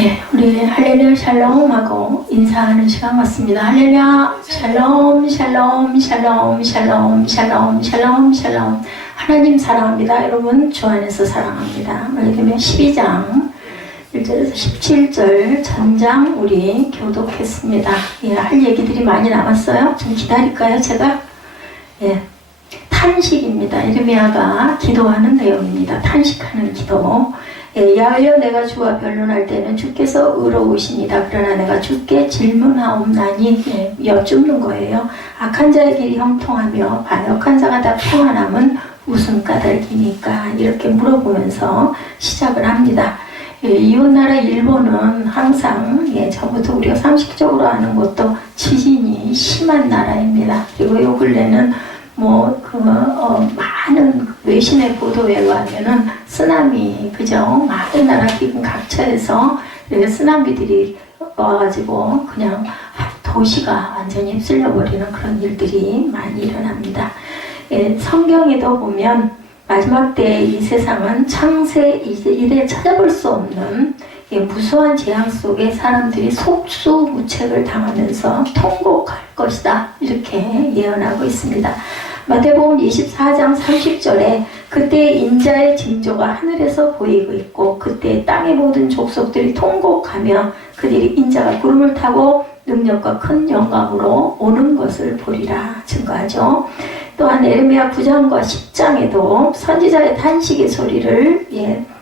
네, 우리 할렐루야 샬롬하고 인사하는 시간 같습니다. 할렐루야 샬롬 샬롬 샬롬 샬롬 샬롬 샬롬 샬롬. 하나님 사랑합니다. 여러분 주 안에서 사랑합니다. 말하자면 12장 1절에서 17절 전장 우리 교독했습니다. 예, 할 얘기들이 많이 남았어요. 좀 기다릴까요 제가? 예, 탄식입니다. 이르미야가 기도하는 내용입니다. 탄식하는 기도. 예, 야외여 내가 주와 변론할 때는 주께서 의로우시니다. 그러나 내가 주께 질문하옵나니, 예, 여쭙는 거예요. 악한 자의 길이 형통하며 반역한 자가 다 평안함은 무슨 까닭입니까? 이렇게 물어보면서 시작을 합니다. 예, 이웃나라 일본은 항상, 예, 저부터 우리가 상식적으로 아는 것도 지진이 심한 나라입니다. 그리고 요 근래는 많은 외신의 보도에 의하면은 쓰나미, 그죠? 많은 나라 기근 각처에서 쓰나미들이 와가지고 그냥 도시가 완전히 휩쓸려버리는 그런 일들이 많이 일어납니다. 예, 성경에도 보면 마지막 때 이 세상은 창세 이래 찾아볼 수 없는 무수한 재앙 속에 사람들이 속수무책을 당하면서 통곡할 것이다. 이렇게 예언하고 있습니다. 마태복음 24장 30절에 그때 인자의 징조가 하늘에서 보이고 있고 그때 땅의 모든 족속들이 통곡하며 그들이 인자가 구름을 타고 능력과 큰 영광으로 오는 것을 보리라 증거하죠. 또한 에르미야 9장과 10장에도 선지자의 탄식의 소리를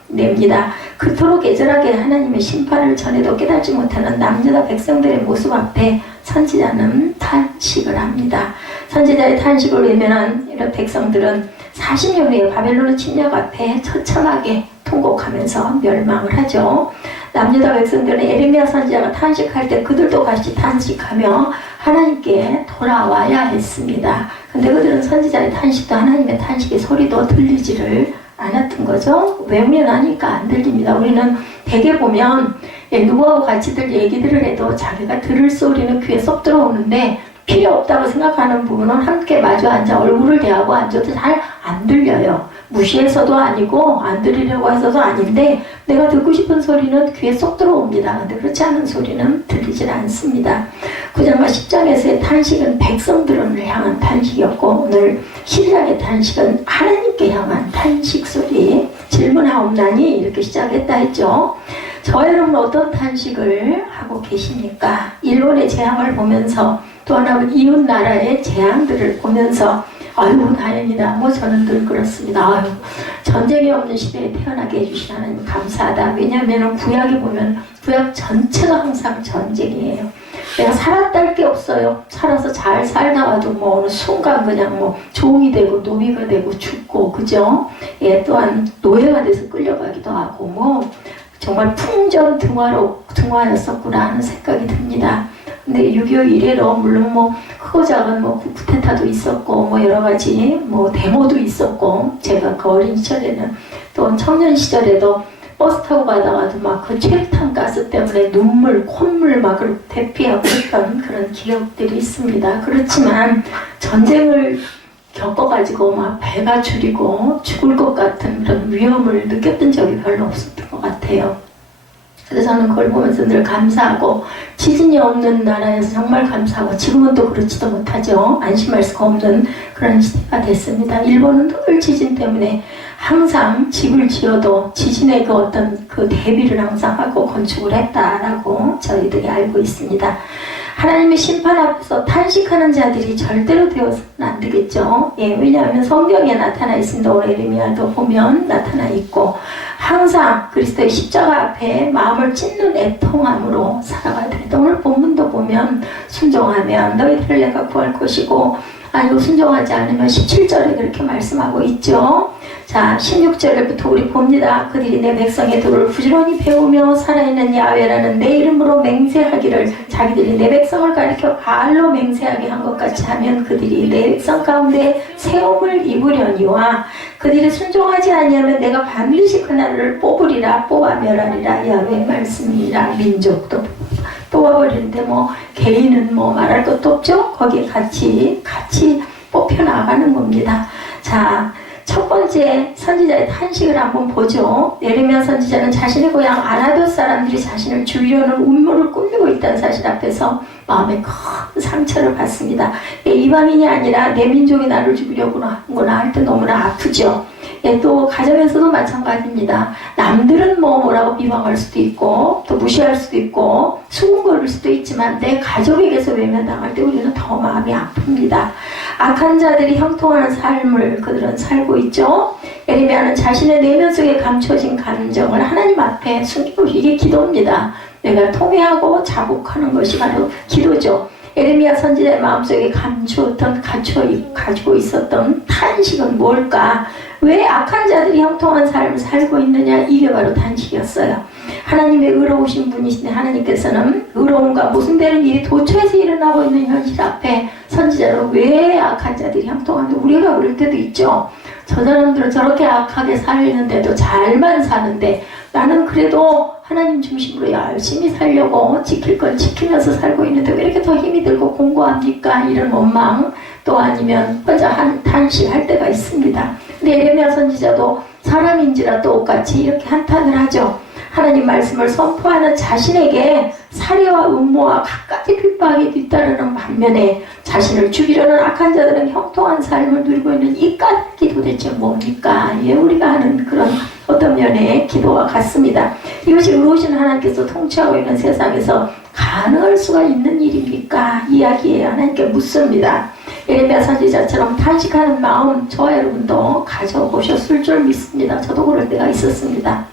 냅니다. 그토록 애절하게 하나님의 심판을 전해도 깨닫지 못하는 남유다 백성들의 모습 앞에 선지자는 탄식을 합니다. 선지자의 탄식을 외면한 이런 백성들은 40년 후에 바벨론 침략 앞에 처참하게 통곡하면서 멸망을 하죠. 남유다 백성들은 에르미야 선지자가 탄식할 때 그들도 같이 탄식하며 하나님께 돌아와야 했습니다. 근데 그들은 선지자의 탄식도 하나님의 탄식의 소리도 들리지를 않았던 거죠. 외면하니까 안 들립니다. 우리는 대개 보면 누구하고 같이 들 얘기들을 해도 자기가 들을 소리는 귀에 쏙 들어오는데 필요 없다고 생각하는 부분은 함께 마주 앉아 얼굴을 대하고 앉아도 잘 안 들려요. 무시해서도 아니고 안 들으려고 해서도 아닌데 내가 듣고 싶은 소리는 귀에 쏙 들어옵니다. 근데 그렇지 않은 소리는 들리질 않습니다. 9장과 10장에서의 탄식은 백성들을 향한 탄식이었고 오늘 12장의 탄식은 하나님께 향한 탄식 소리. 질문하옵나니 이렇게 시작했다 했죠. 저와 여러분 어떤 탄식을 하고 계십니까? 일본의 재앙을 보면서 또 하나 이웃 나라의 재앙들을 보면서 아유 다행이다. 저는 늘 그렇습니다. 아유 전쟁이 없는 시대에 태어나게 해주신 하나님 감사하다. 왜냐하면 구약에 보면 구약 전체가 항상 전쟁이에요. 내가 살았다 할 게 없어요. 살아서 잘 살다가도 어느 순간 그냥 종이 되고 노비가 되고 죽고 그죠? 예, 또한 노예가 돼서 끌려가기도 하고 정말 풍전 등화였었구나 하는 생각이 듭니다. 근데 6.25 이래로 물론 크고 작은 쿠데타도 있었고 여러 가지 데모도 있었고 제가 그 어린 시절에는 또 청년 시절에도 버스 타고 가다가도 그 최루탄 가스 때문에 눈물, 콧물 대피하고 했던 그런 기억들이 있습니다. 그렇지만 전쟁을 겪어가지고 배가 저리고 죽을 것 같은 그런 위험을 느꼈던 적이 별로 없었던 것 같아요. 그래서 저는 그걸 보면서 늘 감사하고 지진이 없는 나라에서 정말 감사하고 지금은 또 그렇지도 못하죠. 안심할 수가 없는 그런 시대가 됐습니다. 일본은 늘 지진 때문에 항상 집을 지어도 지진의 어떤 대비를 항상 하고 건축을 했다라고 저희들이 알고 있습니다. 하나님의 심판 앞에서 탄식하는 자들이 절대로 되어서는 안 되겠죠. 예, 왜냐하면 성경에 나타나 있습니다. 오늘 에르미야도 보면 나타나 있고 항상 그리스도의 십자가 앞에 마음을 찢는 애통함으로 살아가야 됩니다. 오늘 본문도 보면 순종하면 너희들을 내가 구할 것이고 아니고 순종하지 않으면 17절에 그렇게 말씀하고 있죠. 자, 16절부터 우리 봅니다. 그들이 내 백성의 도를 부지런히 배우며 살아있는 야훼라는 내 이름으로 맹세하기를 자기들이 내 백성을 가리켜 바알로 맹세하게 한 것 같이 하면 그들이 내 백성 가운데 세움을 입으려니와 그들이 순종하지 아니하면 내가 반드시 그날을 뽑아 멸하리라. 야훼의 말씀이라. 민족도 뽑아버리는데 개인은 말할 것도 없죠. 거기에 같이 뽑혀 나가는 겁니다. 자, 첫 번째 선지자의 탄식을 한번 보죠. 예레미야 선지자는 자신의 고향 아나돗 사람들이 자신을 죽이려는 음모를 꾸미고 있다는 사실 앞에서 마음에 큰 상처를 받습니다. 이방인이 아니라 내 민족이 나를 죽이려고 하는구나 할 때 너무나 아프죠. 또 가정에서도 마찬가지입니다. 남들은 뭐라고 비방할 수도 있고 또 무시할 수도 있고 수군거릴 수도 있지만 내 가족에게서 외면당할 때 우리는 더 마음이 아픕니다. 악한 자들이 형통하는 삶을 그들은 살고 있죠. 예레미야는 자신의 내면 속에 감춰진 감정을 하나님 앞에 숨기고, 이게 기도입니다. 내가 통회하고 자복하는 것이 바로 기도죠. 예레미야 선지자의 마음속에 감추었던, 가지고 있었던 탄식은 뭘까? 왜 악한 자들이 형통한 삶을 살고 있느냐? 이게 바로 탄식이었어요. 하나님의 의로우신 분이신데 하나님께서는 의로움과 모순되는 일이 도처에서 일어나고 있는 현실 앞에 선지자로 왜 악한 자들이 형통한데, 우리가 그럴 때도 있죠. 저 사람들은 저렇게 악하게 살는데도 잘만 사는데 나는 그래도 하나님 중심으로 열심히 살려고 지킬 건 지키면서 살고 있는데 왜 이렇게 더 힘이 들고 공고합니까? 이런 원망, 또 아니면 혼자 탄식할 때가 있습니다. 근데 예레미야 선지자도 사람인지라 똑같이 이렇게 한탄을 하죠. 하나님 말씀을 선포하는 자신에게 살해와 음모와 갖가지 핍박이 뒤따르는 반면에 자신을 죽이려는 악한 자들은 형통한 삶을 누리고 있는 이 까닭이 도대체 뭡니까? 우리가 하는 그런 어떤 면의 기도와 같습니다. 이것이 의로우신 하나님께서 통치하고 있는 세상에서 가능할 수가 있는 일입니까? 이야기에 하나님께 묻습니다. 예레미야 선지자처럼 탄식하는 마음 저와 여러분도 가져보셨을 줄 믿습니다. 저도 그럴 때가 있었습니다.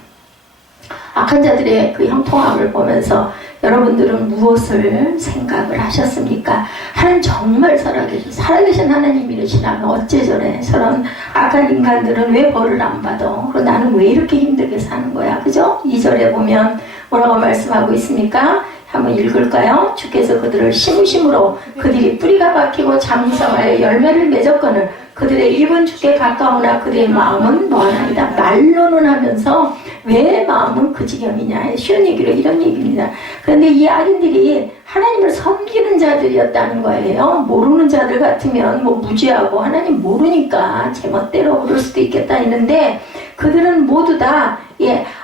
악한 자들의 그 형통함을 보면서 여러분들은 무엇을 생각을 하셨습니까? 하나님 정말 살아계신 하나님이시라면 어째 저래? 저런 악한 인간들은 왜 벌을 안 받아? 그리고 나는 왜 이렇게 힘들게 사는 거야? 그죠? 2절에 보면 뭐라고 말씀하고 있습니까? 한번 읽을까요? 주께서 그들을 심으심으로 그들이 뿌리가 박히고 장성하여 열매를 맺었거늘 그들의 입은 주께 가까우나 그들의 마음은 뭐하나이다. 말로는 하면서 왜 마음은 그 지경이냐. 쉬운 얘기로 이런 얘기입니다. 그런데 이 악인들이 하나님을 섬기는 자들이었다는 거예요. 모르는 자들 같으면 뭐 무지하고 하나님 모르니까 제멋대로 그럴 수도 있겠다 했는데 그들은 모두 다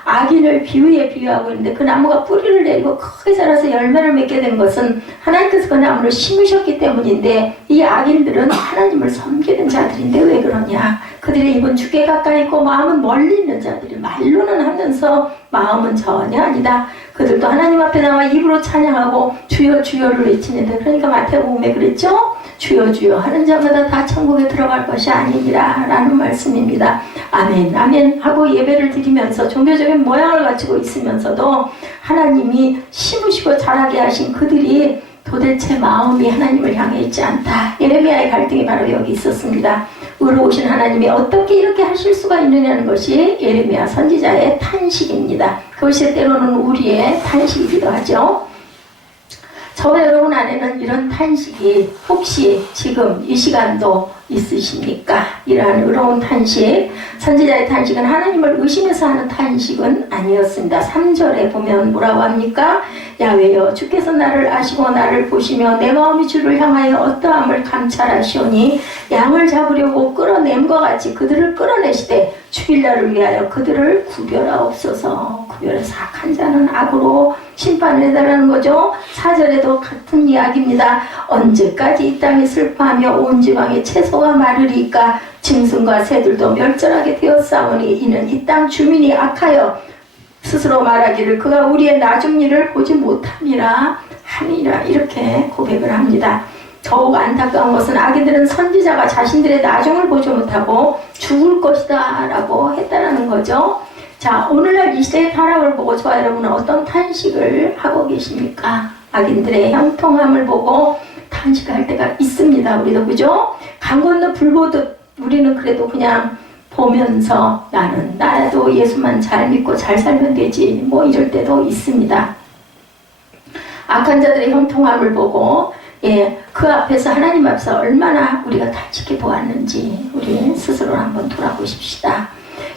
악인을 비유하고 있는데 그 나무가 뿌리를 내리고 크게 자라서 열매를 맺게 된 것은 하나님께서 그 나무를 심으셨기 때문인데 이 악인들은 하나님을 섬기는 자들인데 왜 그러냐? 그들의 입은 주께 가까이 있고 마음은 멀리 있는 자들이 말로는 하면서 마음은 전혀 아니다. 그들도 하나님 앞에 나와 입으로 찬양하고 주여 주여를 외치는데 그러니까 마태복음에 그랬죠? 주여 주여 하는 자마다 다 천국에 들어갈 것이 아니니라 라는 말씀입니다. 아멘 아멘 하고 예배를 드리면서 종교적인 모양을 갖추고 있으면서도 하나님이 심으시고 자라게 하신 그들이 도대체 마음이 하나님을 향해 있지 않다. 예레미야의 갈등이 바로 여기 있었습니다. 의로우신 하나님이 어떻게 이렇게 하실 수가 있느냐는 것이 예레미야 선지자의 탄식입니다. 그것이 때로는 우리의 탄식이기도 하죠. 저와 여러분 안에는 이런 탄식이 혹시 지금 이 시간도 있으십니까? 이러한 의로운 탄식, 선지자의 탄식은 하나님을 의심해서 하는 탄식은 아니었습니다. 3절에 보면 뭐라고 합니까? 야훼여 주께서 나를 아시고 나를 보시며 내 마음이 주를 향하여 어떠함을 감찰하시오니 양을 잡으려고 끌어냄과 같이 그들을 끌어내시되 죽일 날을 위하여 그들을 구별하옵소서. 구별해서 악한 자는 악으로 심판을 해달라는 거죠. 4절에도 같은 이야기입니다. 언제까지 이 땅이 슬퍼하며 온 지방에 채소가 마르리까? 짐승과 새들도 멸절하게 되었사오니 이는 이 땅 주민이 악하여 스스로 말하기를 그가 우리의 나중 일을 보지 못함이라 하니라. 이렇게 고백을 합니다. 더욱 안타까운 것은 악인들은 선지자가 자신들의 나중을 보지 못하고 죽을 것이다 라고 했다는 거죠. 자, 오늘날 이 시대의 타락을 보고 저와 여러분은 어떤 탄식을 하고 계십니까? 악인들의 형통함을 보고 탄식할 때가 있습니다. 우리도 그죠? 강 건너 불 보듯 우리는 그래도 그냥 보면서 나도 예수만 잘 믿고 잘 살면 되지 뭐 이럴 때도 있습니다. 악한 자들의 형통함을 보고 그 앞에서 하나님 앞에서 얼마나 우리가 탄식해 보았는지 우리 스스로 한번 돌아보십시다.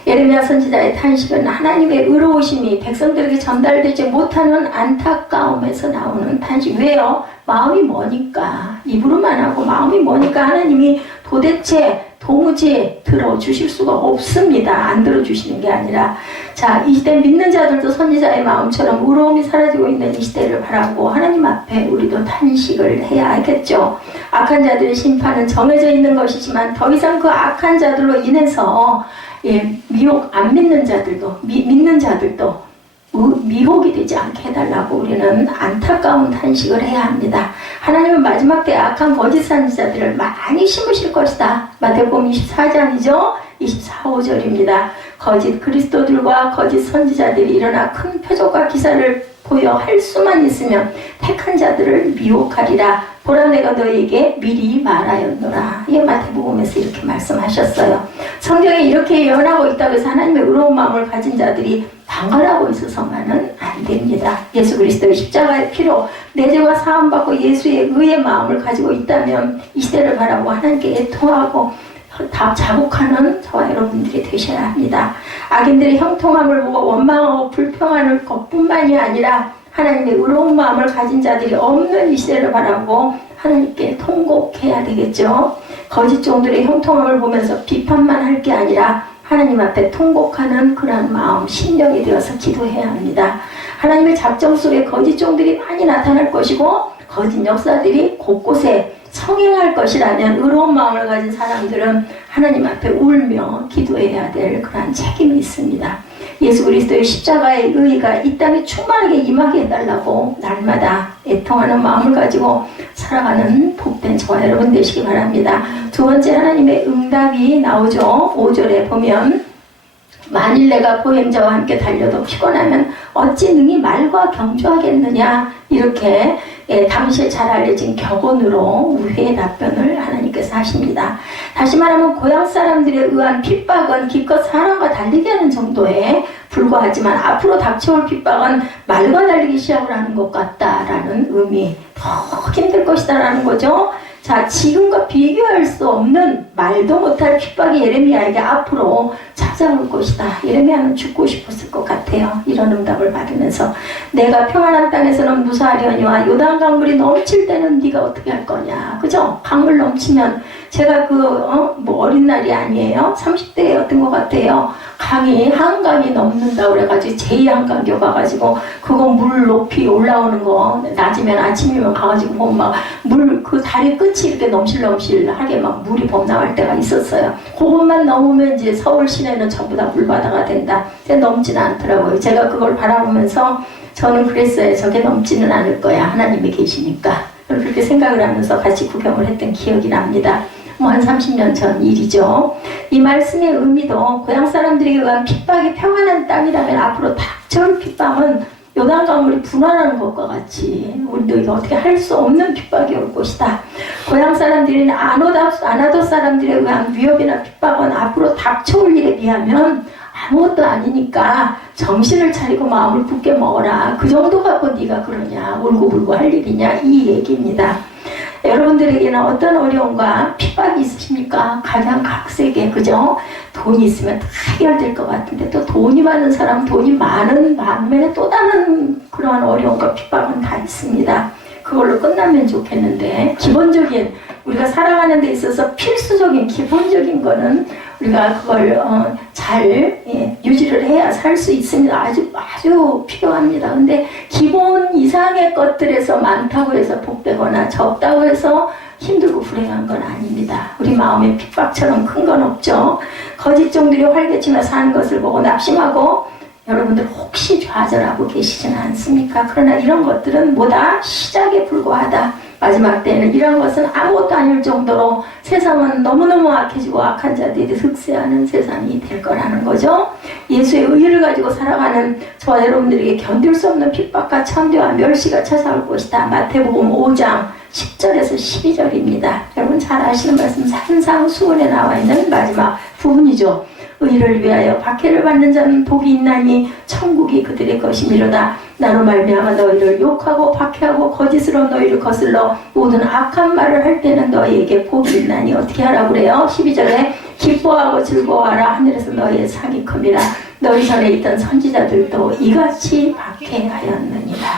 예레미야 선지자의 탄식은 하나님의 의로우심이 백성들에게 전달되지 못하는 안타까움에서 나오는 탄식. 왜요? 마음이 머니까. 입으로만 하고 마음이 머니까 하나님이 도대체 도무지 들어주실 수가 없습니다. 안 들어주시는 게 아니라, 자, 이 시대 믿는 자들도 선지자의 마음처럼 의로움이 사라지고 있는 이 시대를 바라고 하나님 앞에 우리도 탄식을 해야 하겠죠. 악한 자들의 심판은 정해져 있는 것이지만 더 이상 그 악한 자들로 인해서 미혹 안 믿는 자들도 믿는 자들도 미혹이 되지 않게 해달라고 우리는 안타까운 탄식을 해야 합니다. 하나님은 마지막 때 악한 거짓 선지자들을 많이 심으실 것이다. 마태복음 24장이죠. 24, 5절입니다. 거짓 그리스도들과 거짓 선지자들이 일어나 큰 표적과 기사를 보여 할 수만 있으면 택한 자들을 미혹하리라. 보라 내가 너에게 미리 말하였노라. 예, 마태복음에서 이렇게 말씀하셨어요. 성경에 이렇게 예언하고 있다고 해서 하나님의 의로운 마음을 가진 자들이 방관하고 있어서만은 안 됩니다. 예수 그리스도의 십자가의 피로 내 죄가 사함받고 예수의 의의 마음을 가지고 있다면 이 시대를 바라고 하나님께 애통하고 다 자복하는 저와 여러분들이 되셔야 합니다. 악인들의 형통함을 보고 원망하고 불평하는 것뿐만이 아니라 하나님의 의로운 마음을 가진 자들이 없는 이 시대를 바라고 하나님께 통곡해야 되겠죠. 거짓 종들의 형통함을 보면서 비판만 할 게 아니라 하나님 앞에 통곡하는 그런 마음, 심령이 되어서 기도해야 합니다. 하나님의 작정 속에 거짓 종들이 많이 나타날 것이고 거짓 역사들이 곳곳에 성행할 것이라면 의로운 마음을 가진 사람들은 하나님 앞에 울며 기도해야 될 그런 책임이 있습니다. 예수 그리스도의 십자가의 의의가 이 땅에 충만하게 임하게 해달라고 날마다 애통하는 마음을 가지고 살아가는 복된 저와 여러분 되시기 바랍니다. 두 번째 하나님의 응답이 나오죠. 5절에 보면 만일 내가 보행자와 함께 달려도 피곤하면 어찌 능히 말과 경주하겠느냐. 이렇게 당시에 잘 알려진 격언으로 우회의 답변을 하나님께서 하십니다. 다시 말하면 고향 사람들에 의한 핍박은 기껏 사람과 달리게 하는 정도에 불과하지만 앞으로 닥쳐올 핍박은 말과 달리기 시작을 하는 것 같다라는 의미, 더 힘들 것이다 라는 거죠. 자, 지금과 비교할 수 없는 말도 못할 핍박이 예레미야에게 앞으로 찾아올 것이다. 예레미야는 죽고 싶었을 것 같아요. 이런 응답을 받으면서 내가 평안한 땅에서는 무사하려니와 요단 강물이 넘칠 때는 네가 어떻게 할 거냐. 그죠? 강물 넘치면 제가 어린 날이 아니에요. 30대였던 것 같아요. 한강이 넘는다 그래가지고 제2한강교 가가지고 그거 물 높이 올라오는 거 낮이면 아침이면 가가지고 보면 막 물 그 다리 끝이 이렇게 넘실넘실하게 막 물이 범람할 때가 있었어요. 그것만 넘으면 이제 서울 시내는 전부 다 물바다가 된다. 근데 넘지는 않더라고요. 제가 그걸 바라보면서 저는 그랬어요. 저게 넘지는 않을 거야. 하나님이 계시니까. 그렇게 생각을 하면서 같이 구경을 했던 기억이 납니다. 한 30년 전 일이죠. 이 말씀의 의미도 고향 사람들에게 의한 핍박이 평안한 땅이라면 앞으로 닥쳐올 핍박은 요단강물이 분화하는 것과 같이 우리도 이거 어떻게 할 수 없는 핍박이 올 것이다. 고향 사람들인 아나도 사람들에 의한 위협이나 핍박은 앞으로 닥쳐올 일에 비하면 아무것도 아니니까 정신을 차리고 마음을 굳게 먹어라. 그 정도 갖고 네가 그러냐 울고불고 할 일이냐 이 얘기입니다. 여러분들에게는 어떤 어려움과 핍박이 있으십니까? 가장 각세게, 그죠? 돈이 있으면 다 해결될 것 같은데 또 돈이 많은 사람, 돈이 많은 반면에 또 다른 그러한 어려움과 핍박은 다 있습니다. 그걸로 끝나면 좋겠는데 기본적인 우리가 살아가는 데 있어서 필수적인 기본적인 거는 우리가 그걸 잘 유지를 해야 살 수 있습니다. 아주 필요합니다. 근데 기본 이상의 것들에서 많다고 해서 복되거나 적다고 해서 힘들고 불행한 건 아닙니다. 우리 마음의 핍박처럼 큰 건 없죠. 거짓 종들이 활개치며 사는 것을 보고 낙심하고 여러분들 혹시 좌절하고 계시지는 않습니까? 그러나 이런 것들은 뭐다? 시작에 불과하다. 마지막 때에는 이런 것은 아무것도 아닐 정도로 세상은 너무너무 악해지고 악한 자들이 득세하는 세상이 될 거라는 거죠. 예수의 의의를 가지고 살아가는 저와 여러분들에게 견딜 수 없는 핍박과 천대와 멸시가 찾아올 것이다. 마태복음 5장 10절에서 12절입니다. 여러분 잘 아시는 말씀 산상수훈에 나와 있는 마지막 부분이죠. 의를 위하여 박해를 받는 자는 복이 있나니 천국이 그들의 것이미로다. 나로 말미암아 너희를 욕하고 박해하고 거짓으로 너희를 거슬러 모든 악한 말을 할 때는 너희에게 복이 있나니 어떻게 하라고 그래요? 12절에 기뻐하고 즐거워하라. 하늘에서 너희의 상이 큼이라. 너희 전에 있던 선지자들도 이같이 박해하였느니라.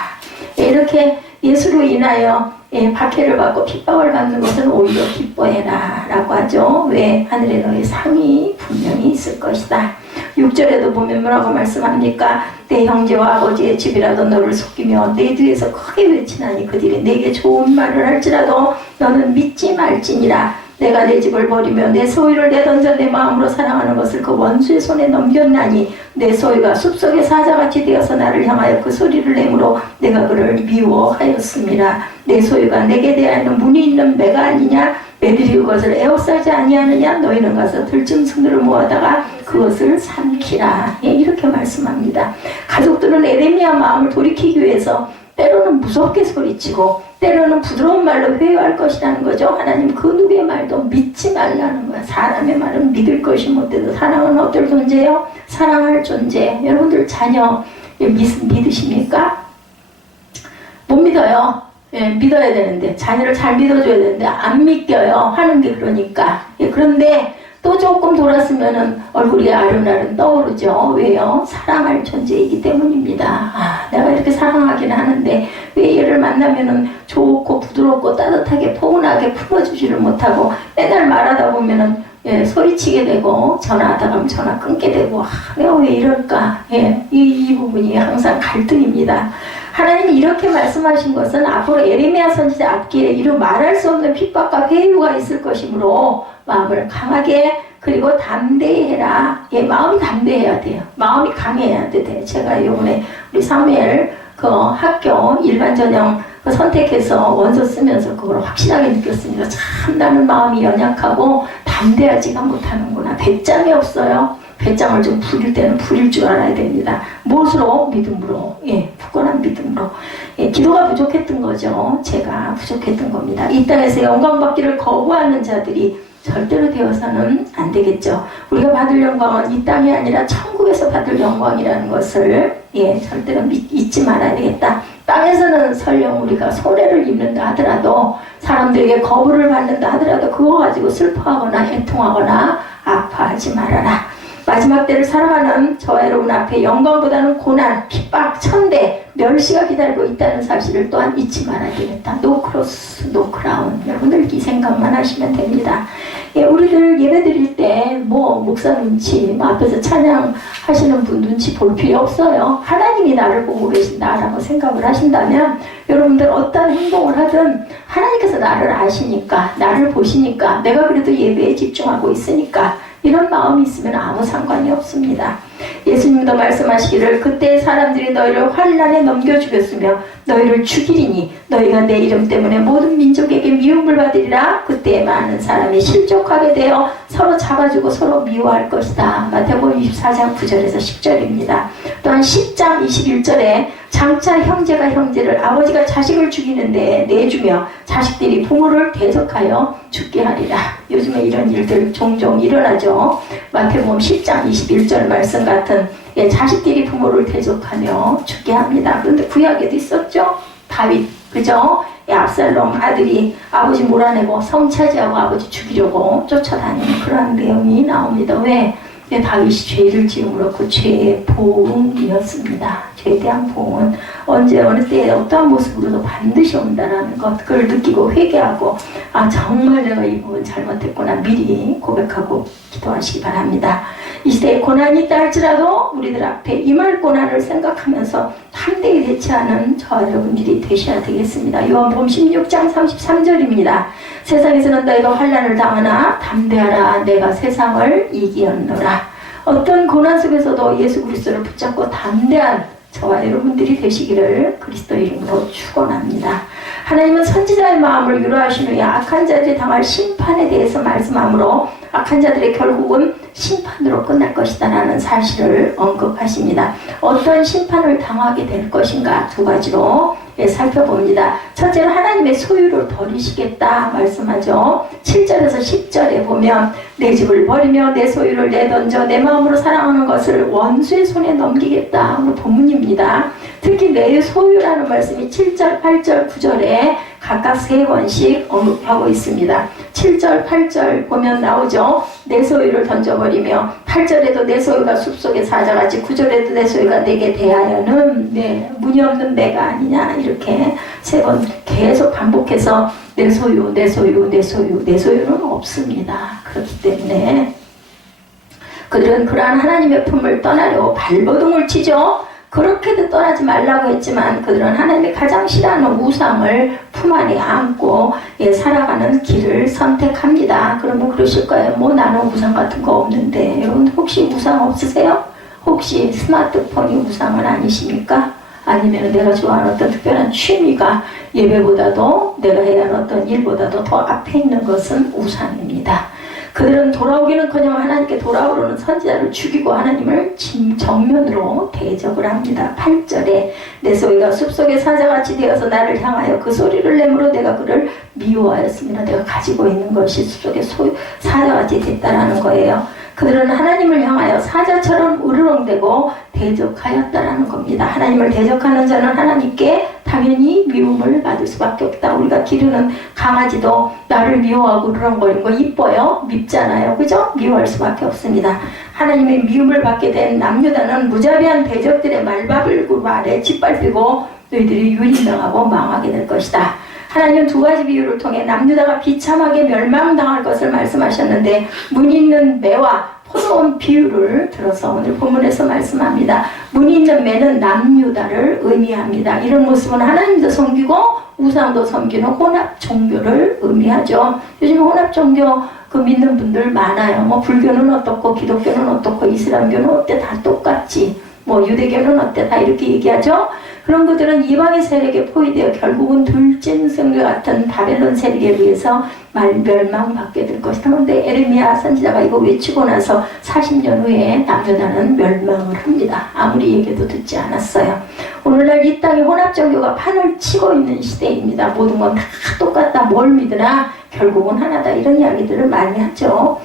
이렇게 예수로 인하여 박해를 받고 핍박을 받는 것은 오히려 기뻐해라 라고 하죠. 왜? 하늘에 너의 상이 분명히 있을 것이다. 6절에도 보면 뭐라고 말씀합니까? 내 형제와 아버지의 집이라도 너를 속이며 내 뒤에서 크게 외치나니 그들이 내게 좋은 말을 할지라도 너는 믿지 말지니라. 내가 내 집을 버리며 내 소유를 내던져 내 마음으로 사랑하는 것을 그 원수의 손에 넘겼나니 내 소유가 숲속의 사자같이 되어서 나를 향하여 그 소리를 내므로 내가 그를 미워하였습니다. 내 소유가 내게 대하여는 문이 있는 매가 아니냐? 매들이 그것을 에워싸지 아니하느냐? 너희는 가서 들짐승들을 모아다가 그것을 삼키라. 이렇게 말씀합니다. 가족들은 에레미야 마음을 돌이키기 위해서 때로는 무섭게 소리치고 때로는 부드러운 말로 회유할 것이라는 거죠. 하나님 그 누구의 말도 믿지 말라는 거야. 사람의 말은 믿을 것이 못돼도 사랑은 어떨 존재예요? 사랑할 존재. 여러분들 자녀 믿으십니까? 못 믿어요. 믿어야 되는데 자녀를 잘 믿어줘야 되는데 안 믿겨요. 하는 게 그러니까. 그런데 또 조금 돌았으면은 얼굴이 아른아른 떠오르죠. 왜요? 사랑할 존재이기 때문입니다. 내가 이렇게 사랑하긴 하는데 왜 얘를 만나면은 좋고 부드럽고 따뜻하게 포근하게 품어주지를 못하고 맨날 말하다 보면은 소리치게 되고 전화하다 가면 전화 끊게 되고 내가 왜 이럴까? 이 부분이 항상 갈등입니다. 하나님이 이렇게 말씀하신 것은 앞으로 에레미야 선지자 앞길에 이루 말할 수 없는 핍박과 회유가 있을 것이므로 마음을 강하게 그리고 담대히 해라. 마음이 담대해야 돼요. 마음이 강해야 돼요. 제가 이번에 우리 사무엘 그 학교 일반 전형 선택해서 원서 쓰면서 그걸 확실하게 느꼈습니다. 참 나는 마음이 연약하고 담대하지가 못하는구나. 배짱이 없어요. 배짱을 좀 부릴 때는 부릴 줄 알아야 됩니다. 무엇으로? 믿음으로. 굳건한 믿음으로. 기도가 부족했던 거죠. 제가 부족했던 겁니다. 이 땅에서 영광받기를 거부하는 자들이 절대로 되어서는 안 되겠죠. 우리가 받을 영광은 이 땅이 아니라 천국에서 받을 영광이라는 것을 절대로 잊지 말아야 되겠다. 땅에서는 설령 우리가 소래를 입는다 하더라도 사람들에게 거부를 받는다 하더라도 그거 가지고 슬퍼하거나 애통하거나 아파하지 말아라. 마지막 때를 살아가는 저와 여러분 앞에 영광보다는 고난, 핍박, 천대, 멸시가 기다리고 있다는 사실을 또한 잊지 말아야 되겠다. 노 크로스, 노 크라운. 여러분들 이 생각만 하시면 됩니다. 우리들 예배 드릴 때 목사 눈치, 앞에서 찬양하시는 분 눈치 볼 필요 없어요. 하나님이 나를 보고 계신다라고 생각을 하신다면 여러분들 어떤 행동을 하든 하나님께서 나를 아시니까, 나를 보시니까, 내가 그래도 예배에 집중하고 있으니까 이런 마음이 있으면 아무 상관이 없습니다. 예수님도 말씀하시기를 그때 사람들이 너희를 환난에 넘겨 죽였으며 너희를 죽이리니 너희가 내 이름 때문에 모든 민족에게 미움을 받으리라. 그때 많은 사람이 실족하게 되어 서로 잡아주고 서로 미워할 것이다. 마태복음 24장 9절에서 10절입니다. 또한 10장 21절에 장차 형제가 형제를 아버지가 자식을 죽이는데 내주며 자식들이 부모를 대적하여 죽게 하리라. 요즘에 이런 일들 종종 일어나죠. 마태복음 10장 21절 말씀 같은 자식들이 부모를 대적하며 죽게 합니다. 그런데 구약에도 있었죠. 다윗 그죠? 압살롬 아들이 아버지 몰아내고 성차지하고 아버지 죽이려고 쫓아다니는 그런 내용이 나옵니다. 왜? 다윗이 죄를 지음으로 그 죄의 보응이었습니다. 죄에 대한 보응은 언제 어느 때에 어떠한 모습으로도 반드시 온다라는 것, 그걸 느끼고 회개하고 정말 내가 이 부분 잘못했구나 미리 고백하고 기도하시기 바랍니다. 이 시대에 고난이 있다 할지라도 우리들 앞에 임할 고난을 생각하면서 담대히 대처하는 저와 여러분들이 되셔야 되겠습니다. 요한복음 16장 33절입니다. 세상에서는 너희가 환난을 당하나 담대하라. 내가 세상을 이기었노라. 어떤 고난 속에서도 예수 그리스도를 붙잡고 담대한 저와 여러분들이 되시기를 그리스도 이름으로 축원합니다. 하나님은 선지자의 마음을 유로하신 후에 악한 자들이 당할 심판에 대해서 말씀하므로 악한 자들의 결국은 심판으로 끝날 것이다 라는 사실을 언급하십니다. 어떤 심판을 당하게 될 것인가 두 가지로 살펴봅니다. 첫째는 하나님의 소유를 버리시겠다 말씀하죠. 7절에서 10절에 보면 내 집을 버리며 내 소유를 내던져 내 마음으로 사랑하는 것을 원수의 손에 넘기겠다. 본문입니다. 특히 내 소유라는 말씀이 7절, 8절, 9절에 각각 3번씩 언급하고 있습니다. 7절, 8절 보면 나오죠. 내 소유를 던져버리며 8절에도 내 소유가 숲속의 사자같이 9절에도 내 소유가 내게 대하여는 무늬 없는 매가 아니냐 이렇게 3번 계속 반복해서 내 소유, 내 소유, 내 소유, 내 소유는 없습니다. 그렇기 때문에 그들은 그러한 하나님의 품을 떠나려고 발버둥을 치죠. 그렇게도 떠나지 말라고 했지만 그들은 하나님이 가장 싫어하는 우상을 품 안에 안고 살아가는 길을 선택합니다. 그러면 그러실 거예요. 뭐 나는 우상 같은 거 없는데. 여러분 혹시 우상 없으세요? 혹시 스마트폰이 우상은 아니십니까? 아니면 내가 좋아하는 어떤 특별한 취미가 예배보다도 내가 해야 하는 어떤 일보다도 더 앞에 있는 것은 우상입니다. 그들은 돌아오기는커녕 하나님께 돌아오려는 선지자를 죽이고 하나님을 정면으로 대적을 합니다. 8절에 내 소리가 숲속의 사자같이 되어서 나를 향하여 그 소리를 내므로 내가 그를 미워하였습니다. 내가 가지고 있는 것이 숲속의 사자같이 됐다라는 거예요. 그들은 하나님을 향하여 사자처럼 으르렁대고 대적하였다라는 겁니다. 하나님을 대적하는 자는 하나님께 당연히 미움을 받을 수밖에 없다. 우리가 기르는 강아지도 나를 미워하고 으르렁거리는 거 이뻐요? 밉잖아요. 그죠? 미워할 수밖에 없습니다. 하나님의 미움을 받게 된 남유다는 무자비한 대적들의 말바불구 아래 짓밟히고 너희들이 유린당하고 망하게 될 것이다. 하나님은 2가지 비유를 통해 남유다가 비참하게 멸망당할 것을 말씀하셨는데 무늬 있는 매와 포도원 비유를 들어서 오늘 본문에서 말씀합니다. 무늬 있는 매는 남유다를 의미합니다. 이런 모습은 하나님도 섬기고 우상도 섬기는 혼합 종교를 의미하죠. 요즘 혼합 종교 믿는 분들 많아요. 뭐 불교는 어떻고 기독교는 어떻고 이슬람교는 어때 다 똑같지. 뭐 유대교는 어때 다 이렇게 얘기하죠. 그런 것들은 이방의 세력에 포위되어 결국은 들짐승과 같은 바벨론 세력에 의해서 멸망받게 될 것이다. 그런데 에레미야 선지자가 이거 외치고 나서 40년 후에 남유다는 멸망을 합니다. 아무리 얘기해도 듣지 않았어요. 오늘날 이 땅에 혼합종교가 판을 치고 있는 시대입니다. 모든 건 다 똑같다. 뭘 믿으나 결국은 하나다. 이런 이야기들을 많이 하죠.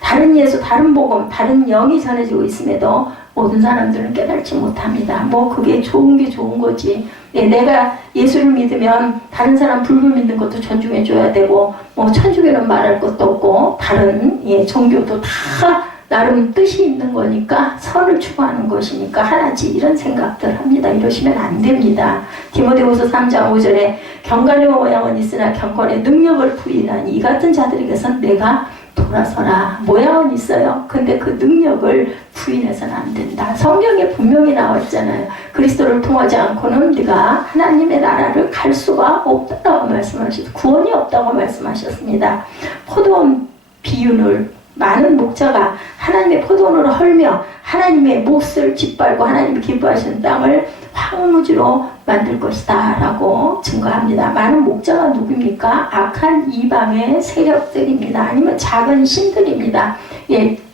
다른 예수, 다른 복음, 다른 영이 전해지고 있음에도 모든 사람들은 깨닫지 못합니다. 뭐 그게 좋은 게 좋은 거지. 내가 예수를 믿으면 다른 사람 불교 믿는 것도 존중해줘야 되고 뭐 천주교는 말할 것도 없고 다른 종교도 다 나름 뜻이 있는 거니까 선을 추구하는 것이니까 하나지 이런 생각들 합니다. 이러시면 안 됩니다. 디모데후서 3장 5절에 경건의 모양은 있으나 경건의 능력을 부인하니 이 같은 자들에게선 내가 돌아서라. 모양은 있어요. 근데 그 능력을 부인해서는 안 된다. 성경에 분명히 나와 있잖아요. 그리스도를 통하지 않고는 네가 하나님의 나라를 갈 수가 없다고 말씀하셨습니다. 구원이 없다고 말씀하셨습니다. 포도원 비유를 많은 목자가 하나님의 포도원으로 헐며 하나님의 몫을 짓밟고 하나님이 기뻐하시는 땅을 황무지로 만들 것이다 라고 증거합니다. 많은 목자가 누굽니까? 악한 이방의 세력들입니다. 아니면 작은 신들입니다.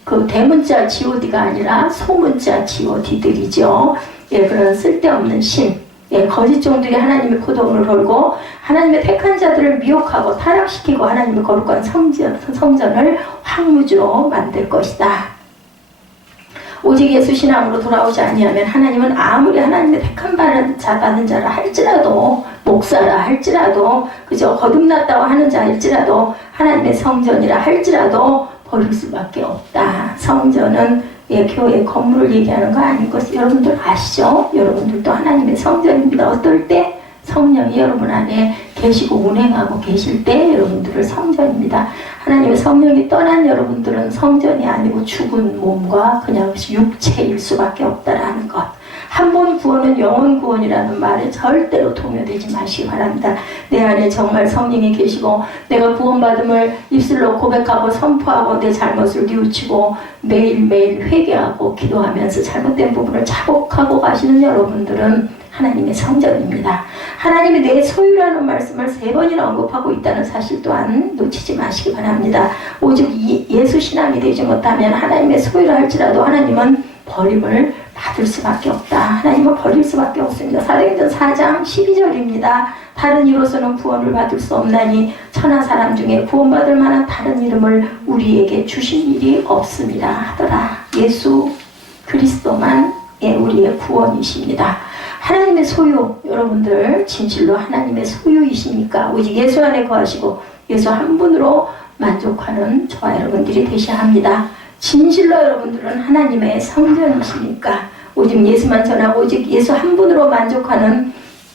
그 대문자 god가 아니라 소문자 god들이죠. 그런 쓸데없는 신, 거짓 종들이 하나님의 포도원을 헐고 하나님의 택한 자들을 미혹하고 타락시키고 하나님의 거룩한 성전을 황무지로 만들 것이다. 오직 예수 신앙으로 돌아오지 아니하면 하나님은 아무리 하나님의 택한 받은 자라 할지라도 목사라 할지라도 그저 거듭났다고 하는 자일지라도 하나님의 성전이라 할지라도 버릴 수밖에 없다. 성전은 교회 건물을 얘기하는 거 아닌 것 여러분들 아시죠? 여러분들도 하나님의 성전입니다. 어떨 때? 성령이 여러분 안에 계시고 운행하고 계실 때 여러분들은 성전입니다. 하나님의 성령이 떠난 여러분들은 성전이 아니고 죽은 몸과 그냥 육체일 수밖에 없다라는 것. 한 번 구원은 영원 구원이라는 말에 절대로 동요되지 마시기 바랍니다. 내 안에 정말 성령이 계시고 내가 구원받음을 입술로 고백하고 선포하고 내 잘못을 뉘우치고 매일매일 회개하고 기도하면서 잘못된 부분을 자복하고 가시는 여러분들은 하나님의 성전입니다. 하나님이 내 소유라는 말씀을 3번이나 언급하고 있다는 사실 또한 놓치지 마시기 바랍니다. 오직 예수 신앙이 되지 못하면 하나님의 소유라 할지라도 하나님은 버림을 받을 수밖에 없다. 하나님은 버릴 수밖에 없습니다. 사도행전 4장 12절입니다. 다른 이로서는 구원을 받을 수 없나니 천하 사람 중에 구원받을 만한 다른 이름을 우리에게 주신 일이 없습니다 하더라. 예수 그리스도만 우리의 구원이십니다. 하나님의 소유, 여러분들 진실로 하나님의 소유이십니까? 오직 예수 안에 거하시고 예수 한 분으로 만족하는 저와 여러분들이 되셔야 합니다. 진실로 여러분들은 하나님의 성전이십니까? 오직 예수만 전하고 오직 예수 한 분으로 만족하는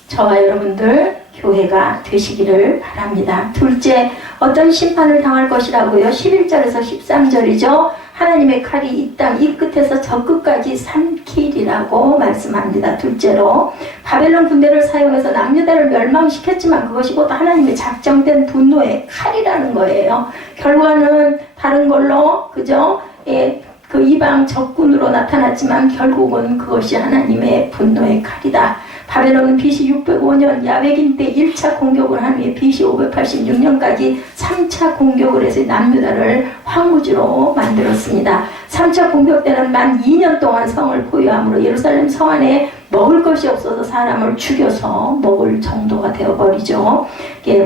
저와 여러분들 교회가 되시기를 바랍니다. 둘째, 어떤 심판을 당할 것이라고요? 11절에서 13절이죠. 하나님의 칼이 이 땅 이 끝에서 저 끝까지 삼키리라고 말씀합니다. 둘째로 바벨론 군대를 사용해서 남유다를 멸망시켰지만 그것이 곧 하나님의 작정된 분노의 칼이라는 거예요. 결과는 다른 걸로 그죠? 그 이방 적군으로 나타났지만 결국은 그것이 하나님의 분노의 칼이다. 바벨론은 BC 605년 야베긴 때 1차 공격을 한 후에 BC 586년까지 3차 공격을 해서 남유다를 황무지로 만들었습니다. 3차 공격 때는 만 2년 동안 성을 포위함으로 예루살렘 성 안에 먹을 것이 없어서 사람을 죽여서 먹을 정도가 되어버리죠.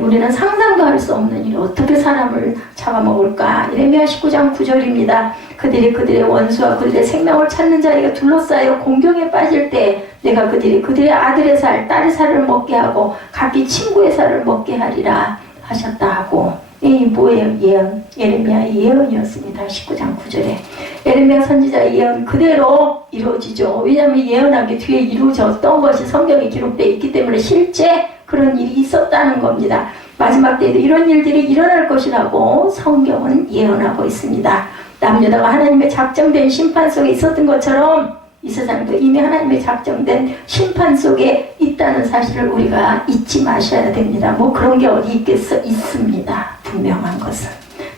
우리는 상상도 할 수 없는 일을 어떻게 사람을 잡아먹을까. 예레미야 19장 9절입니다. 그들의 원수와 그들의 생명을 찾는 자에게 둘러싸여 공경에 빠질 때 내가 그들의 아들의 살, 딸의 살을 먹게 하고 각기 친구의 살을 먹게 하리라 하셨다 하고, 이 뭐예요? 예언, 예레미야의 예언이었습니다. 19장 9절에 예레미야 선지자의 예언 그대로 이루어지죠. 왜냐하면 예언한 게 뒤에 이루어졌던 것이 성경에 기록되어 있기 때문에 실제 그런 일이 있었다는 겁니다. 마지막 때에도 이런 일들이 일어날 것이라고 성경은 예언하고 있습니다. 남유다가 하나님의 작정된 심판 속에 있었던 것처럼 이 세상도 이미 하나님의 작정된 심판 속에 있다는 사실을 우리가 잊지 마셔야 됩니다. 뭐 그런 게 어디 있겠어? 있습니다. 분명한 것은.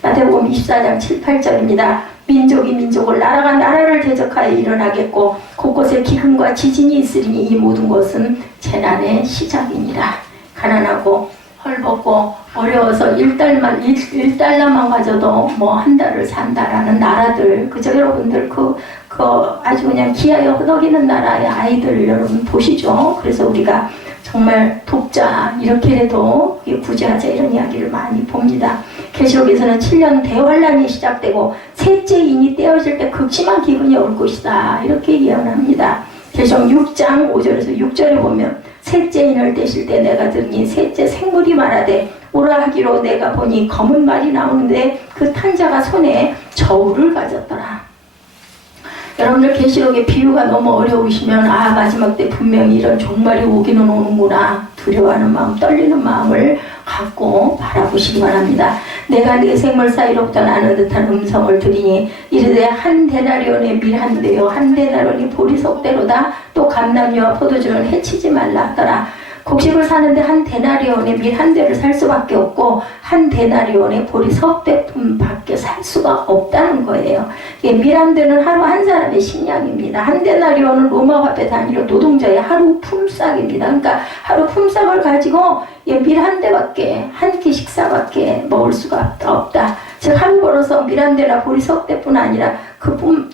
마태복음 24장 7, 8절입니다. 민족이 민족을, 나라가 나라를 대적하여 일어나겠고 곳곳에 기근과 지진이 있으리니 이 모든 것은 재난의 시작이니라. 가난하고 헐벗고 어려워서 1달러만 가져도 뭐 한 달을 산다라는 나라들, 그저 여러분들 그 아주 그냥 기하여 허덕이는 나라의 아이들 여러분 보시죠. 그래서 우리가 정말 돕자, 이렇게라도 구제하자, 이런 이야기를 많이 봅니다. 계시록에서는 7년 대환란이 시작되고 셋째 인이 떼어질 때 극심한 기근이 올 것이다, 이렇게 예언합니다. 계시록 6장 5절에서 6절에 보면 셋째 인을 떼실 때 내가 들으니 셋째 생물이 말하되 오라 하기로 내가 보니 검은 말이 나오는데 그 탄자가 손에 저울을 가졌더라. 여러분들 계시록의 비유가 너무 어려우시면 마지막 때 분명히 이런 종말이 오기는 오는구나, 두려워하는 마음, 떨리는 마음을 갖고 바라보시기 바랍니다. 내가 네 생물 사이로부터 나는 듯한 음성을 들으니 이르되 한 데나리온의 밀 한 대요 한 데나리온이 보리석대로다. 또 감람류와 포도주는 해치지 말랐더라. 곡식을 사는데 한 데나리온의 밀 한 대를 살 수밖에 없고 한 데나리온의 보리 석대품밖에 살 수가 없다는 거예요. 밀 한 대는 하루 한 사람의 식량입니다. 한 데나리온은 로마 화폐 단위로 노동자의 하루 품삯입니다. 그러니까 하루 품삯을 가지고 밀 한 대밖에, 한 끼 식사밖에 먹을 수가 없다. 즉 하루 벌어서 밀 한 대나 보리 석대뿐 아니라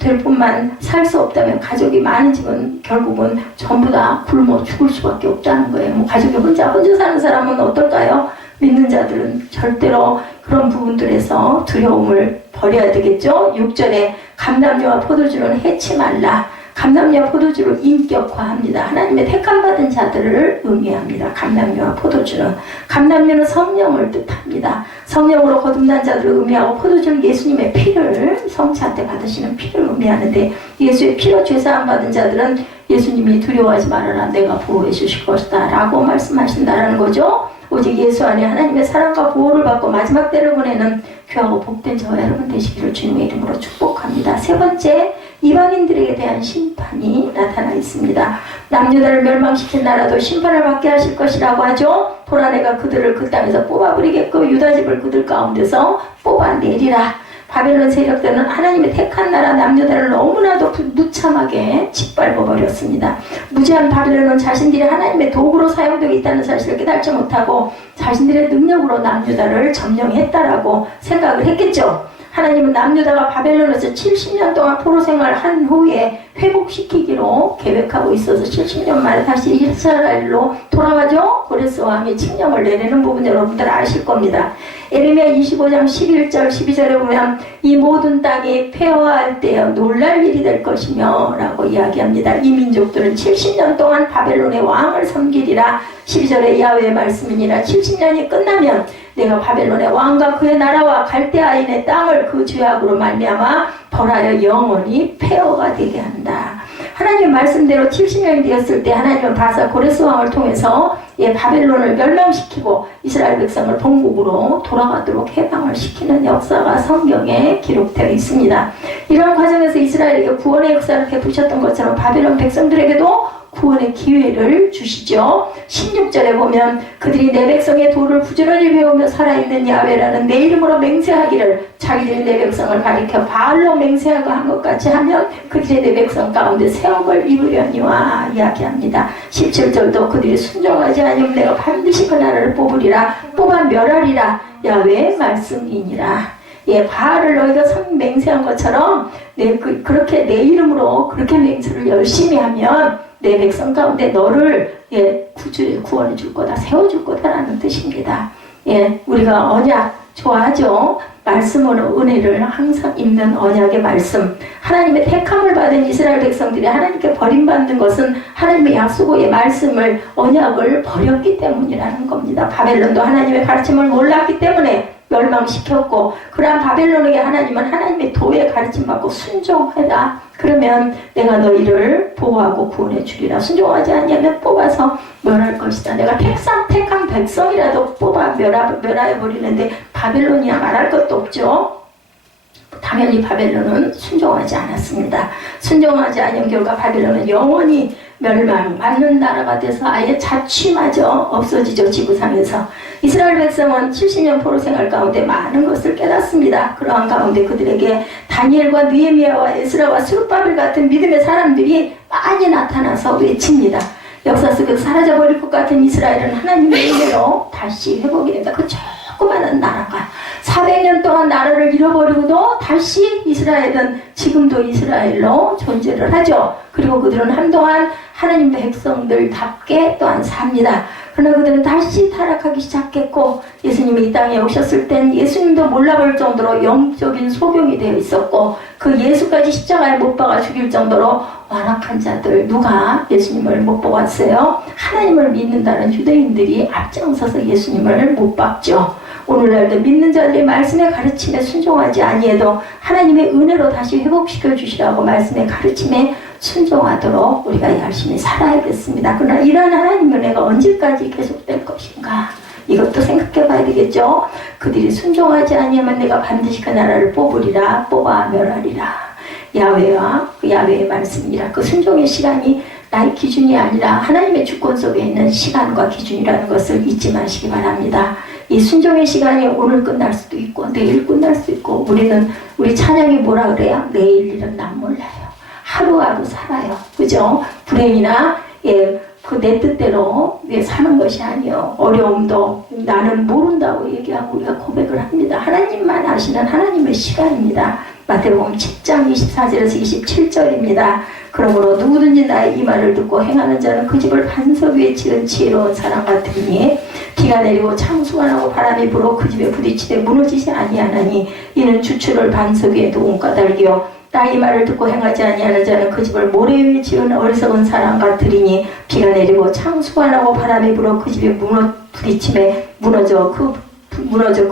될 뿐만 살 수 없다면 가족이 많은 집은 결국은 전부 다 굶어 죽을 수밖에 없다는 거예요. 뭐 가족이 혼자 사는 사람은 어떨까요? 믿는 자들은 절대로 그런 부분들에서 두려움을 버려야 되겠죠. 6절에 감람류와 포도주는 해치 말라. 감람류와 포도주를 인격화합니다. 하나님의 택함받은 자들을 의미합니다. 감람류와 포도주는. 감람류는 성령을 뜻합니다. 성령으로 거듭난 자들을 의미하고 포도주는 예수님의 피를, 성자한테 받으시는 피를 의미하는데 예수의 피로 죄사함 받은 자들은 예수님이 두려워하지 말아라, 내가 보호해 주실 것이다 라고 말씀하신다라는 거죠. 오직 예수 안에 하나님의 사랑과 보호를 받고 마지막 때를 보내는 귀하고 복된 저와 여러분 되시기를 주님의 이름으로 축복합니다. 세 번째, 이방인들에게 대한 심판이 나타나 있습니다. 남유다를 멸망시킨 나라도 심판을 받게 하실 것이라고 하죠. 보라, 내가 그들을 그 땅에서 뽑아버리겠고 유다 집을 그들 가운데서 뽑아내리라. 바벨론 세력들은 하나님의 택한 나라 남유다를 너무나도 무참하게 짓밟아버렸습니다. 무지한 바벨론은 자신들이 하나님의 도구로 사용되고 있다는 사실을 깨닫지 못하고 자신들의 능력으로 남유다를 점령했다라고 생각을 했겠죠. 하나님은 남유다가 바벨론에서 70년 동안 포로 생활을 한 후에 회복시키기로 계획하고 있어서 70년 만에 다시 이스라엘로 돌아가죠. 고레스 왕이 칙령을 내리는 부분 여러분들 아실 겁니다. 예레미야 25장 11절 12절에 보면 이 모든 땅이 폐허할 때에 놀랄 일이 될 것이며 라고 이야기합니다. 이 민족들은 70년 동안 바벨론의 왕을 섬기리라. 12절에 야훼의 말씀이니라. 70년이 끝나면 내가 바벨론의 왕과 그의 나라와 갈대아인의 땅을 그 죄악으로 말미암아 벌하여 영원히 폐허가 되게 한다. 하나님의 말씀대로 70년이 되었을 때 하나님은 바사 고레스 왕을 통해서 바벨론을 멸망시키고 이스라엘 백성을 본국으로 돌아가도록 해방을 시키는 역사가 성경에 기록되어 있습니다. 이런 과정에서 이스라엘에게 구원의 역사를 베푸셨던 것처럼 바벨론 백성들에게도 구원의 기회를 주시죠. 16절에 보면 그들이 내 백성의 도를 부지런히 배우며 살아있는 야훼라는 내 이름으로 맹세하기를 자기들이 내 백성을 가리켜 바알로 맹세하고 한 것 같이 하면 그들이 내 백성 가운데 세업을 입으려니와 이야기합니다. 17절도 그들이 순종하지 않으면 내가 반드시 그 나라를 뽑으리라 뽑아 멸하리라 야훼의 말씀이니라. 바알을 너희가 맹세한 것처럼 그렇게 내 이름으로 그렇게 맹세를 열심히 하면 내 백성 가운데 너를 구원해 줄 거다, 세워줄 거다라는 뜻입니다. 우리가 언약 좋아하죠. 말씀으로 은혜를 항상 입는 언약의 말씀. 하나님의 택함을 받은 이스라엘 백성들이 하나님께 버림받는 것은 하나님의 약속의 말씀을 언약을 버렸기 때문이라는 겁니다. 바벨론도 하나님의 가르침을 몰랐기 때문에 멸망시켰고, 그러한 바벨론에게 하나님은 하나님의 도의 가르침 받고 순종하라. 그러면 내가 너희를 보호하고 구원해 주리라. 순종하지 아니하면 뽑아서 멸할 것이다. 내가 택한 백성이라도 뽑아 멸하여 버리는데 바벨론이야 말할 것도 없죠. 당연히 바벨론은 순종하지 않았습니다. 순종하지 않은 결과 바벨론은 영원히 멸망받는 나라가 돼서 아예 자취마저 없어지죠. 지구상에서. 이스라엘 백성은 70년 포로 생활 가운데 많은 것을 깨닫습니다. 그러한 가운데 그들에게 다니엘과 느헤미야와 에스라와 스룹바벨 같은 믿음의 사람들이 많이 나타나서 외칩니다. 역사 속에 사라져버릴 것 같은 이스라엘은 하나님의 은혜로 다시 회복이 된다. 그 조그마한 나라가 400년 동안 나라를 잃어버리고도 다시 이스라엘은 지금도 이스라엘로 존재를 하죠. 그리고 그들은 한동안 하나님 백성들답게 또한 삽니다. 그러나 그들은 다시 타락하기 시작했고, 예수님이 이 땅에 오셨을 땐 예수님도 몰라볼 정도로 영적인 소경이 되어 있었고, 그 예수까지 십자가에 못 박아 죽일 정도로 완악한 자들, 누가 예수님을 못 보았어요? 하나님을 믿는다는 유대인들이 앞장서서 예수님을 못 박죠. 오늘날도 믿는 자들이 말씀의 가르침에 순종하지 아니해도 하나님의 은혜로 다시 회복시켜 주시라고 말씀의 가르침에 순종하도록 우리가 열심히 살아야겠습니다. 그러나 이러한 하나님의 은혜가 언제까지 계속될 것인가? 이것도 생각해 봐야 되겠죠. 그들이 순종하지 아니하면 내가 반드시 그 나라를 뽑으리라, 뽑아 멸하리라. 야훼와 그 야훼의 말씀이라. 그 순종의 시간이 나의 기준이 아니라 하나님의 주권 속에 있는 시간과 기준이라는 것을 잊지 마시기 바랍니다. 이 순종의 시간이 오늘 끝날 수도 있고 내일 끝날 수도 있고, 우리 찬양이 뭐라 그래요? 내일 일은 난 몰라요. 하루하루 살아요. 그죠? 불행이나 그 내 뜻대로 사는 것이 아니요. 어려움도 나는 모른다고 얘기하고 우리가 고백을 합니다. 하나님만 아시는 하나님의 시간입니다. 마태복음 10장 24절에서 27절입니다. 그러므로 누구든지 나의 이 말을 듣고 행하는 자는 그 집을 반석 위에 지은 지혜로운 사람 같으니 비가 내리고 창수가 나고 바람이 불어 그 집에 부딪히되 무너지지 아니하나니 이는 주추를 반석 위에 놓은 까닭이요. 나의 말을 듣고 행하지 아니하는 자는 그 집을 모래 위에 지은 어리석은 사람 같으리니 비가 내리고 창수가 나고 바람이 불어 그 집에 부딪힘에 무너져 그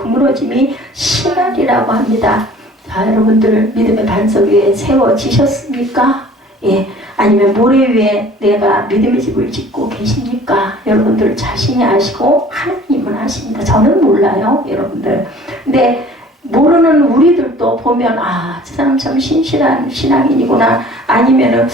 무너짐이 심하리라고 합니다. 자, 여러분들 믿음의 반석 위에 세워지셨습니까? 아니면 모래 위에 내가 믿음의 집을 짓고 계십니까? 여러분들 자신이 아시고 하나님은 아십니다. 저는 몰라요, 여러분들. 근데 모르는 우리들도 보면 저 사람 참 신실한 신앙인이구나, 아니면은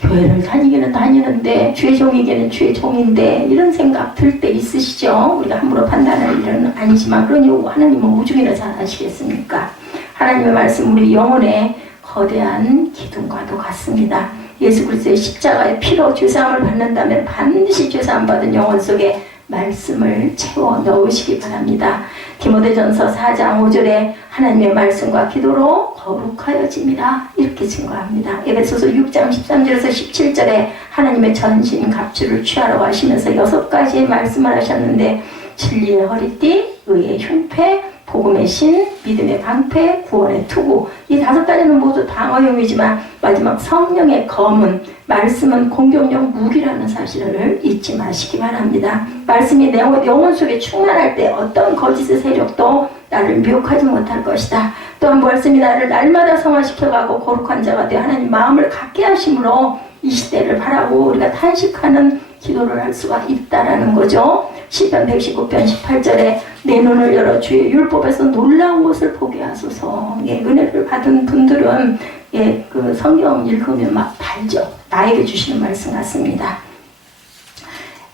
교회를 다니기는 다니는데 주의 종이기는 주의 종인데, 이런 생각 들 때 있으시죠? 우리가 함부로 판단할 일은 아니지만, 그러니 하나님은 우중이나 잘 아시겠습니까? 하나님의 말씀 우리 영혼의 거대한 기둥과도 같습니다. 예수 그리스도의 십자가의 피로 죄사함을 받는다면 반드시 죄사함 받은 영혼 속에 말씀을 채워 넣으시기 바랍니다. 디모데전서 4장 5절에 하나님의 말씀과 기도로 거룩하여짐이라 이렇게 증거합니다. 에베소서 6장 13절에서 17절에 하나님의 전신 갑주를 취하라고 하시면서 6가지의 말씀을 하셨는데 진리의 허리띠, 의의 흉패, 복음의 신, 믿음의 방패, 구원의 투구, 이 5가지는 모두 방어용이지만 마지막 성령의 검은, 말씀은 공격력 무기라는 사실을 잊지 마시기 바랍니다. 말씀이 내 영혼 속에 충만할 때 어떤 거짓의 세력도 나를 미혹하지 못할 것이다. 또한 말씀이 나를 날마다 성화시켜가고 거룩한 자가 되어 하나님 마음을 갖게 하심으로 이 시대를 바라고 우리가 탄식하는 기도를 할 수가 있다라는 거죠. 시편 119편 18절에 내 눈을 열어 주의 율법에서 놀라운 것을 보게 하소서. 예, 은혜를 받은 분들은 예, 그 성경 읽으면 막 달죠. 나에게 주시는 말씀 같습니다.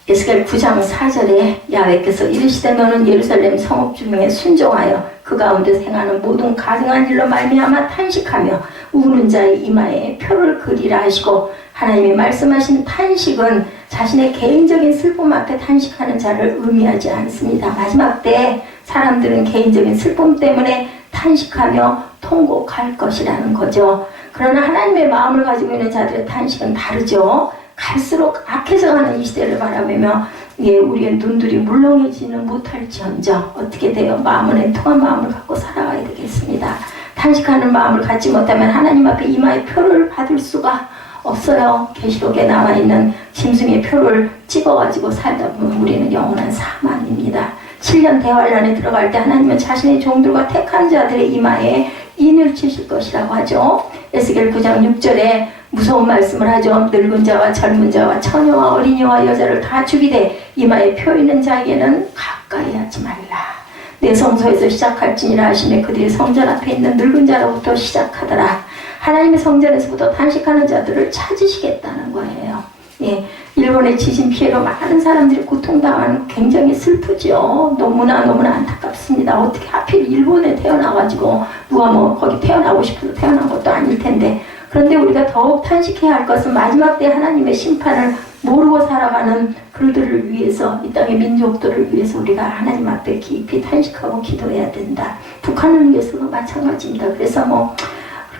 에스겔 9장 4절에 야훼께서 이르시되 너는 예루살렘 성읍 중에 순종하여 그 가운데 행하는 모든 가증한 일로 말미암아 탄식하며 우는 자의 이마에 표를 그리라 하시고, 하나님이 말씀하신 탄식은 자신의 개인적인 슬픔 앞에 탄식하는 자를 의미하지 않습니다. 마지막 때 사람들은 개인적인 슬픔 때문에 탄식하며 통곡할 것이라는 거죠. 그러나 하나님의 마음을 가지고 있는 자들의 탄식은 다르죠. 갈수록 악해져가는 이 시대를 바라보며 예, 우리의 눈들이 물렁해지는 못할지언정 어떻게 돼요? 마음은 애통한 마음을 갖고 살아가야 되겠습니다. 탄식하는 마음을 갖지 못하면 하나님 앞에 이마의 표를 받을 수가 없어요. 계시록에 나와 있는 짐승의 표를 찍어가지고 살다 보면 우리는 영원한 사망입니다. 7년 대환란에 들어갈 때 하나님은 자신의 종들과 택한 자들의 이마에 인을 치실 것이라고 하죠. 에스겔 9장 6절에 무서운 말씀을 하죠. 늙은 자와 젊은 자와 처녀와 어린이와 여자를 다 죽이되 이마에 표 있는 자에게는 가까이 하지 말라. 내 성소에서 시작할지니라 하시며 그들이 성전 앞에 있는 늙은 자로부터 시작하더라. 하나님의 성전에서부터 탄식하는 자들을 찾으시겠다는 거예요. 예, 일본의 지진 피해로 많은 사람들이 고통당하는 굉장히 슬프죠. 너무나 안타깝습니다. 어떻게 하필 일본에 태어나가지고 누가 뭐 거기 태어나고 싶어서 태어난 것도 아닐 텐데, 그런데 우리가 더욱 탄식해야 할 것은 마지막 때 하나님의 심판을 모르고 살아가는 그들을 위해서, 이 땅의 민족들을 위해서 우리가 하나님 앞에 깊이 탄식하고 기도해야 된다. 북한을 위해서도 마찬가지입니다. 그래서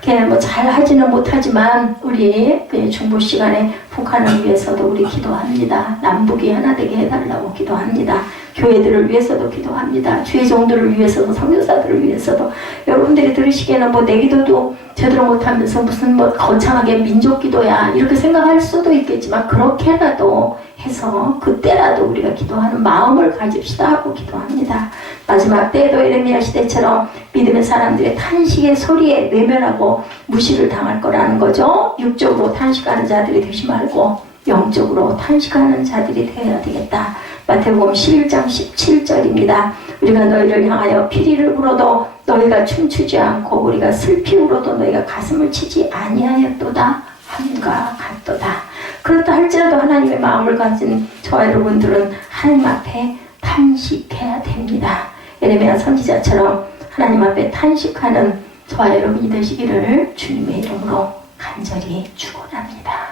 그렇게 잘 하지는 못하지만 우리 중보 시간에 북한을 위해서도 우리 기도합니다. 남북이 하나 되게 해달라고 기도합니다. 교회들을 위해서도 기도합니다. 주의 종들을 위해서도, 선교사들을 위해서도. 여러분들이 들으시기에는 내 기도도 제대로 못하면서 무슨 거창하게 민족 기도야 이렇게 생각할 수도 있겠지만, 그렇게라도 해서 그때라도 우리가 기도하는 마음을 가집시다 하고 기도합니다. 마지막 때에도 에레미야 시대처럼 믿음의 사람들의 탄식의 소리에 외면하고 무시를 당할 거라는 거죠. 육적으로 탄식하는 자들이 되지 말고 영적으로 탄식하는 자들이 되어야 되겠다. 마태복음 11장 17절입니다. 우리가 너희를 향하여 피리를 불어도 너희가 춤추지 않고 우리가 슬피 울어도 너희가 가슴을 치지 아니하였도다 함과 같도다. 그렇다 할지라도 하나님의 마음을 가진 저와 여러분들은 하나님 앞에 탄식해야 됩니다. 에레미야 선지자처럼 하나님 앞에 탄식하는 저와 여러분이 되시기를 주님의 이름으로 간절히 축원합니다.